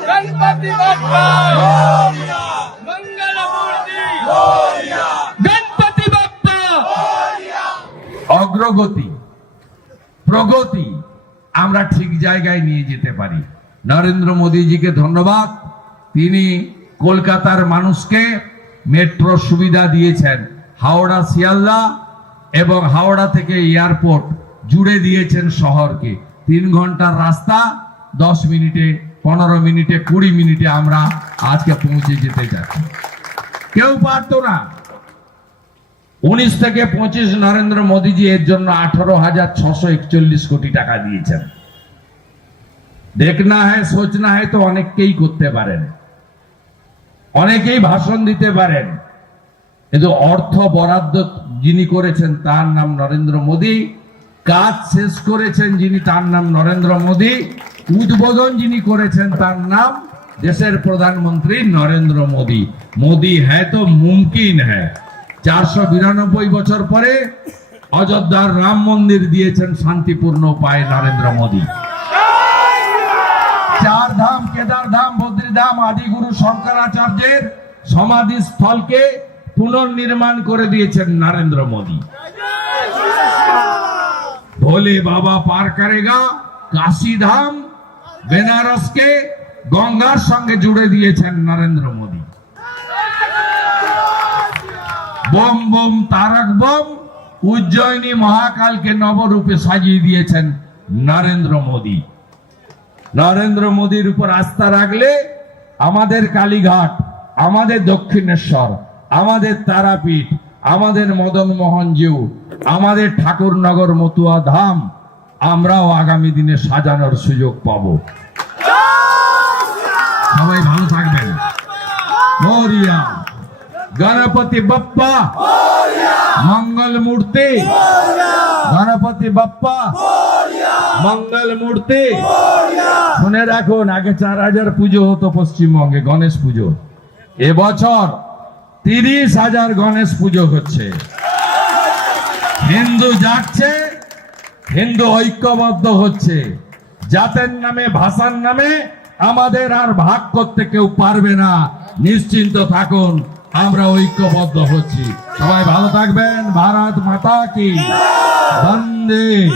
गणपति बाप्पा मंगल मूर्ति गणपति बाप्पा অগ্রগতি প্রগতি আমরা ঠিক জায়গায় নিয়ে যেতে পারি নরেন্দ্র মোদীজিকে ধন্যবাদ তিনি কলকাতার মানুষকে মেট্রো সুবিধা দিয়েছেন হাওড়া শিয়ালদা এবং হাওড়া থেকে এয়ারপোর্ট জুড়ে দিয়েছেন শহরকে তিন ঘন্টার রাস্তা দশ মিনিটে পনেরো মিনিটে, কুড়ি মিনিটে আমরা আজকে পৌঁছে যেতে যাচ্ছি। কেউ পারতো না। উনিশ থেকে পঁচিশ নরেন্দ্র মোদীজি এর জন্য আঠারো হাজার ছশো একচল্লিশ কোটি টাকা দিয়েছেন। দেখনা হয় সোচনা হয় তো অনেককেই করতে পারেন। অনেকেই ভাষণ দিতে পারেন। কিন্তু অর্থ বরাদ্দ যিনি করেছেন, তার নাম নরেন্দ্র মোদী। কাজ শেষ করেছেন যিনি, তার নাম নরেন্দ্র মোদী। উদ্বোধন যিনি করেছেন, তার নাম দেশের প্রধানমন্ত্রী নরেন্দ্র মোদী। মোদী হ্যাঁ তো মুমকিন হ্যাঁ চারশো বিরানব্বই বছর পরে অযোধ্যার রাম মন্দির দিয়েছেন শান্তিপূর্ণ উপায়ে নরেন্দ্র মোদী। চার ধাম কেদার ধাম বদ্রীধাম আদিগুরু শঙ্করাচার্যের সমাধি স্থলকে পুনর্নির্মাণ করে দিয়েছেন নরেন্দ্র মোদী। ভোলে বাবা পার করেগা কাশী ধাম বেনারসকে গঙ্গার সঙ্গে জুড়ে দিয়েছেন নরেন্দ্র মোদী বম বম তারক বম উজ্জয়িনী মহাকালকে নবরূপে সাজিয়ে দিয়েছেন নরেন্দ্র মোদী নরেন্দ্র মোদীর উপর আস্থা রাখলে আমাদের কালীঘাট আমাদের দক্ষিণেশ্বর আমাদের তারাপীঠ আমাদের মদন মোহন জিউ আমাদের ঠাকুরনগর মতুয়া ধাম, আমরাও আগামী দিনে সাজানোর সুযোগ পাব। সবাই ভালো থাকবেন। গণপতি বাপ্পা, মঙ্গল মূর্তি, গণপতি বাপ্পা, মঙ্গল মূর্তি। শুনে রাখুন, আগে চার হাজার পুজো হতো পশ্চিমবঙ্গে, গণেশ পুজো। এবছর তিরিশ হাজার গণেশ পুজো হচ্ছে। হিন্দু যাচ্ছে হিন্দু ঐক্যবদ্ধ হচ্ছে। জাতের নামে, ভাষার নামে আমাদের আর ভাগ করতে কেউ পারবে না। নিশ্চিন্ত থাকুন, আমরা ঐক্যবদ্ধ হচ্ছি। সবাই ভালো থাকবেন। ভারত মাতা কি? বন্দে।